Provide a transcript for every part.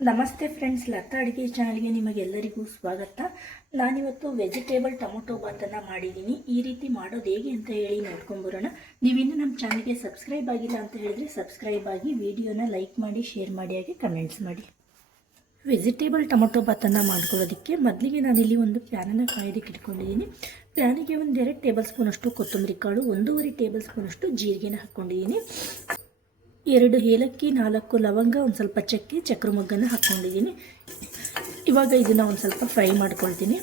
ನಮಸ್ತೆ ಫ್ರೆಂಡ್ಸ್, ಲತಾ ಅಡುಗೆ ಚಾನಲ್ಗೆ ನಿಮಗೆಲ್ಲರಿಗೂ ಸ್ವಾಗತ. ನಾನಿವತ್ತು ವೆಜಿಟೇಬಲ್ ಟೊಮೊಟೊ ಬಾತನ್ನು ಮಾಡಿದ್ದೀನಿ. ಈ ರೀತಿ ಮಾಡೋದು ಹೇಗೆ ಅಂತ ಹೇಳಿ ನೋಡ್ಕೊಂಬರೋಣ. ನೀವಿನ್ನೂ ನಮ್ಮ ಚಾನಲ್ಗೆ ಸಬ್ಸ್ಕ್ರೈಬ್ ಆಗಿಲ್ಲ ಅಂತ ಹೇಳಿದ್ರೆ ಸಬ್ಸ್ಕ್ರೈಬ್ ಆಗಿ, ವಿಡಿಯೋನ ಲೈಕ್ ಮಾಡಿ, ಶೇರ್ ಮಾಡಿ, ಹಾಗೆ ಕಮೆಂಟ್ಸ್ ಮಾಡಿ. ವೆಜಿಟೇಬಲ್ ಟೊಮೊಟೊ ಬಾತನ್ನು ಮಾಡ್ಕೊಳ್ಳೋದಕ್ಕೆ ಮೊದಲಿಗೆ ನಾನಿಲ್ಲಿ ಒಂದು ಪ್ಯಾನನ್ನು ಕಾಯೋದಕ್ಕೆ ಇಟ್ಕೊಂಡಿದ್ದೀನಿ. ಪ್ಯಾನಿಗೆ ಒಂದು 2 ಟೇಬಲ್ ಸ್ಪೂನಷ್ಟು ಕೊತ್ತಂಬರಿ ಕಾಳು, 1.5 ಟೇಬಲ್ ಸ್ಪೂನಷ್ಟು ಜೀರಿಗೆನ ಹಾಕ್ಕೊಂಡಿದ್ದೀನಿ. 2 ಏಲಕ್ಕಿ, 4 ಲವಂಗ, ಒಂದು ಸ್ವಲ್ಪ ಚಕ್ರ ಮೊಗ್ಗನ್ನು ಹಾಕ್ಕೊಂಡಿದ್ದೀನಿ. ಇವಾಗ ಇದನ್ನು ಒಂದು ಸ್ವಲ್ಪ ಫ್ರೈ ಮಾಡ್ಕೊಳ್ತೀನಿ.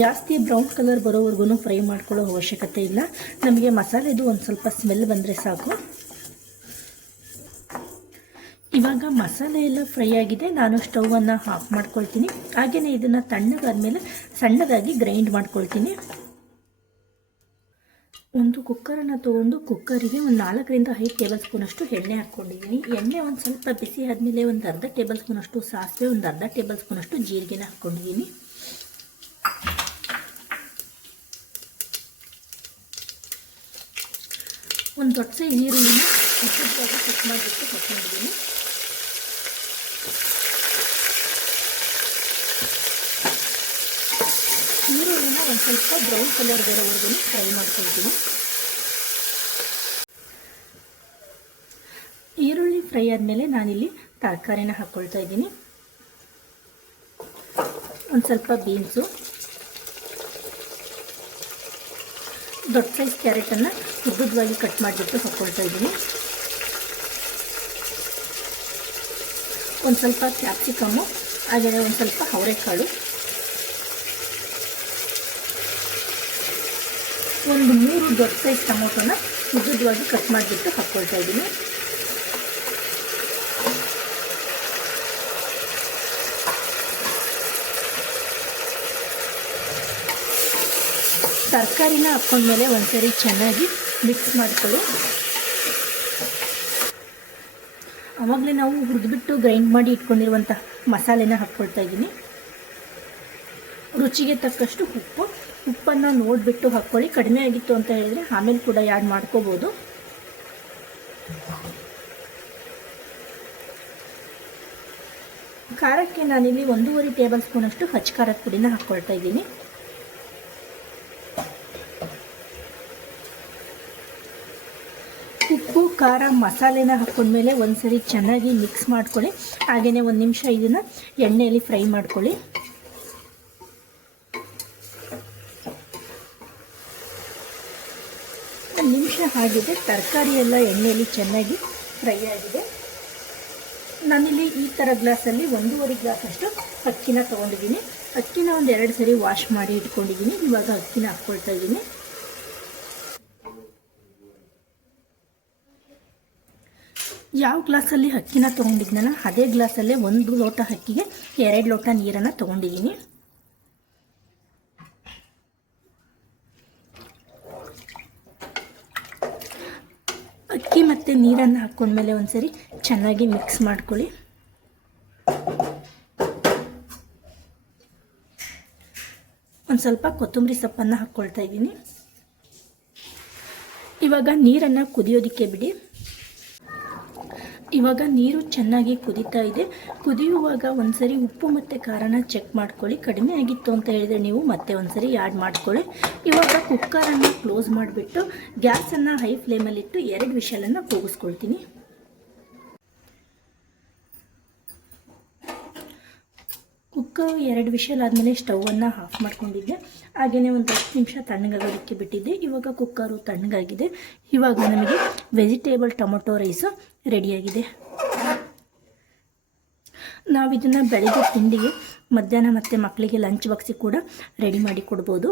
ಜಾಸ್ತಿ ಬ್ರೌನ್ ಕಲರ್ ಬರೋವರೆಗೂ ಫ್ರೈ ಮಾಡ್ಕೊಳ್ಳೋ ಅವಶ್ಯಕತೆ ಇಲ್ಲ. ನಮಗೆ ಮಸಾಲೆದು ಒಂದು ಸ್ವಲ್ಪ ಸ್ಮೆಲ್ ಬಂದರೆ ಸಾಕು. ಇವಾಗ ಮಸಾಲೆ ಎಲ್ಲ ಫ್ರೈ ಆಗಿದೆ. ನಾನು ಸ್ಟವನ್ನು ಆಫ್ ಮಾಡ್ಕೊಳ್ತೀನಿ. ಹಾಗೆಯೇ ಇದನ್ನು ತಣ್ಣಗಾದ್ಮೇಲೆ ಸಣ್ಣದಾಗಿ ಗ್ರೈಂಡ್ ಮಾಡ್ಕೊಳ್ತೀನಿ. ಒಂದು ಕುಕ್ಕರನ್ನು ತೊಗೊಂಡು ಕುಕ್ಕರಿಗೆ ಒಂದು 4ರಿಂದ 5 ಟೇಬಲ್ ಸ್ಪೂನಷ್ಟು ಎಣ್ಣೆ ಹಾಕ್ಕೊಂಡಿದ್ದೀನಿ. ಎಣ್ಣೆ ಒಂದು ಸ್ವಲ್ಪ ಬಿಸಿ ಆದಮೇಲೆ ಒಂದು ಅರ್ಧ ಟೇಬಲ್ ಸ್ಪೂನಷ್ಟು ಸಾಸಿವೆ, ಒಂದು ಅರ್ಧ ಟೇಬಲ್ ಸ್ಪೂನಷ್ಟು ಜೀರಿಗೆನ ಹಾಕ್ಕೊಂಡಿದ್ದೀನಿ. ಒಂದು ದೊಡ್ಡ ಸೈಜ್ ಈರುಳ್ಳಿನ ಉದ್ದವಾಗಿ ಕಟ್ ಮಾಡಿಬಿಟ್ಟು ಹಾಕ್ಕೊಂಡಿದ್ದೀನಿ. ಈರುಳ್ಳಿನ ಒಂದು ಸ್ವಲ್ಪ ಬ್ರೌನ್ ಕಲರ್ ಬರೋವರೆಗೂ ಫ್ರೈ ಮಾಡ್ಕೊಳ್ತೀನಿ. ಈರುಳ್ಳಿ ಫ್ರೈ ಆದಮೇಲೆ ನಾನಿಲ್ಲಿ ತರಕಾರಿನ ಹಾಕ್ಕೊಳ್ತಾ ಇದ್ದೀನಿ. ಒಂದು ಸ್ವಲ್ಪ ಬೀನ್ಸು, ದೊಡ್ಡ ಸೈಜ್ ಕ್ಯಾರೆಟನ್ನು ಉದ್ದವಾಗಿ ಕಟ್ ಮಾಡಿಬಿಟ್ಟು ಹಾಕ್ಕೊಳ್ತಾ ಇದ್ದೀನಿ. ಒಂದು ಸ್ವಲ್ಪ ಕ್ಯಾಪ್ಸಿಕಮ್ಮು, ಹಾಗೆಯೇ ಒಂದು ಸ್ವಲ್ಪ ಅವರೆಕಾಳು, ಒಂದು 3 ದೊಡ್ಡ ಸೈಜ್ ಟೊಮೊಟೊನ ಉದ್ದವಾಗಿ ಕಟ್ ಮಾಡಿಬಿಟ್ಟು ಹಾಕ್ಕೊಳ್ತಾ ಇದ್ದೀನಿ. ತರಕಾರಿನ ಹಾಕ್ಕೊಂಡ್ಮೇಲೆ ಒಂದ್ಸರಿ ಚೆನ್ನಾಗಿ ಮಿಕ್ಸ್ ಮಾಡ್ಕೊಳ್ಳಿ. ಆವಾಗಲೇ ನಾವು ಹುರಿದ್ಬಿಟ್ಟು ಗ್ರೈಂಡ್ ಮಾಡಿ ಇಟ್ಕೊಂಡಿರುವಂಥ ಮಸಾಲೆನ ಹಾಕ್ಕೊಳ್ತಾ ಇದ್ದೀನಿ. ರುಚಿಗೆ ತಕ್ಕಷ್ಟು ಉಪ್ಪನ್ನು ನೋಡಿಬಿಟ್ಟು ಹಾಕ್ಕೊಳ್ಳಿ. ಕಡಿಮೆ ಆಗಿತ್ತು ಅಂತ ಹೇಳಿದರೆ ಆಮೇಲೆ ಕೂಡ ಆ್ಯಡ್ ಮಾಡ್ಕೋಬೋದು. ಖಾರಕ್ಕೆ ನಾನಿಲ್ಲಿ 1.5 ಟೇಬಲ್ ಸ್ಪೂನಷ್ಟು ಹಚ್ಚ ಖಾರದ ಪುಡಿನ ಹಾಕ್ಕೊಳ್ತಾ ಇದ್ದೀನಿ. ಉಪ್ಪು, ಖಾರ, ಮಸಾಲೆನ ಹಾಕ್ಕೊಂಡ್ಮೇಲೆ ಒಂದ್ಸರಿ ಚೆನ್ನಾಗಿ ಮಿಕ್ಸ್ ಮಾಡ್ಕೊಳ್ಳಿ. ಹಾಗೆಯೇ 1 ನಿಮಿಷ ಇದನ್ನು ಎಣ್ಣೆಯಲ್ಲಿ ಫ್ರೈ ಮಾಡ್ಕೊಳ್ಳಿ. ನಿಮಿಷ ಆಗಿದೆ. ತರಕಾರಿ ಎಲ್ಲ ಎಣ್ಣೆಯಲ್ಲಿ ಚೆನ್ನಾಗಿ ಫ್ರೈ ಆಗಿದೆ. ನಾನಿಲ್ಲಿ ಈ ಥರ ಗ್ಲಾಸಲ್ಲಿ 1.5 ಗ್ಲಾಸಷ್ಟು ಅಕ್ಕಿನ ತೊಗೊಂಡಿದ್ದೀನಿ. ಅಕ್ಕಿನ ಒಂದು 2 ಸರಿ ವಾಶ್ ಮಾಡಿ ಇಟ್ಕೊಂಡಿದ್ದೀನಿ. ಇವಾಗ ಅಕ್ಕಿನ ಹಾಕ್ಕೊಳ್ತಾ ಇದ್ದೀನಿ. ಯಾವ ಗ್ಲಾಸಲ್ಲಿ ಅಕ್ಕಿನ ತೊಗೊಂಡಿದ್ನಲ್ಲ ಅದೇ ಗ್ಲಾಸಲ್ಲೇ 1 ಲೋಟ ಅಕ್ಕಿಗೆ 2 ಲೋಟ ನೀರನ್ನು ತೊಗೊಂಡಿದ್ದೀನಿ. ಅಕ್ಕಿ ಮತ್ತು ನೀರನ್ನು ಹಾಕ್ಕೊಂಡ್ಮೇಲೆ ಒಂದ್ಸರಿ ಚೆನ್ನಾಗಿ ಮಿಕ್ಸ್ ಮಾಡ್ಕೊಳ್ಳಿ. ಒಂದು ಸ್ವಲ್ಪ ಕೊತ್ತಂಬರಿ ಸೊಪ್ಪನ್ನು ಹಾಕ್ಕೊಳ್ತಾ ಇದ್ದೀನಿ. ಇವಾಗ ನೀರನ್ನು ಕುದಿಯೋದಕ್ಕೆ ಬಿಡಿ. ಇವಾಗ ನೀರು ಚೆನ್ನಾಗಿ ಕುದೀತಾ ಇದೆ. ಕುದಿಯುವಾಗ ಒಂದ್ಸರಿ ಉಪ್ಪು ಮತ್ತು ಖಾರನ ಚೆಕ್ ಮಾಡ್ಕೊಳ್ಳಿ. ಕಡಿಮೆ ಆಗಿತ್ತು ಅಂತ ಹೇಳಿದರೆ ನೀವು ಮತ್ತೆ ಒಂದ್ಸರಿ ಆ್ಯಡ್ ಮಾಡ್ಕೊಳ್ಳಿ. ಇವಾಗ ಕುಕ್ಕರನ್ನು ಕ್ಲೋಸ್ ಮಾಡಿಬಿಟ್ಟು ಗ್ಯಾಸನ್ನು ಹೈ ಫ್ಲೇಮಲ್ಲಿಟ್ಟು 2 ವಿಷಲನ್ನು ಕೂಗಿಸ್ಕೊಳ್ತೀನಿ. ಕುಕ್ಕರ್ 2 ವಿಷಲ್ ಆದಮೇಲೆ ಸ್ಟವನ್ನು ಆಫ್ ಮಾಡ್ಕೊಂಡಿದ್ದೆ. ಹಾಗೆಯೇ ಒಂದು 10 ನಿಮಿಷ ತಣ್ಣಗಾಗೋದಕ್ಕೆ ಬಿಟ್ಟಿದ್ದೆ. ಇವಾಗ ಕುಕ್ಕರು ತಣ್ಣಗಾಗಿದೆ. ಇವಾಗ ನಮಗೆ ವೆಜಿಟೇಬಲ್ ಟೊಮೊಟೊ ರೈಸು ರೆಡಿಯಾಗಿದೆ. ನಾವು ಇದನ್ನು ಬೆಳಗ್ಗೆ ತಿಂಡಿಗೆ, ಮಧ್ಯಾಹ್ನ ಮತ್ತು ಮಕ್ಕಳಿಗೆ ಲಂಚ್ ಬಾಕ್ಸಿಗೆ ಕೂಡ ರೆಡಿ ಮಾಡಿ ಕೊಡ್ಬೋದು.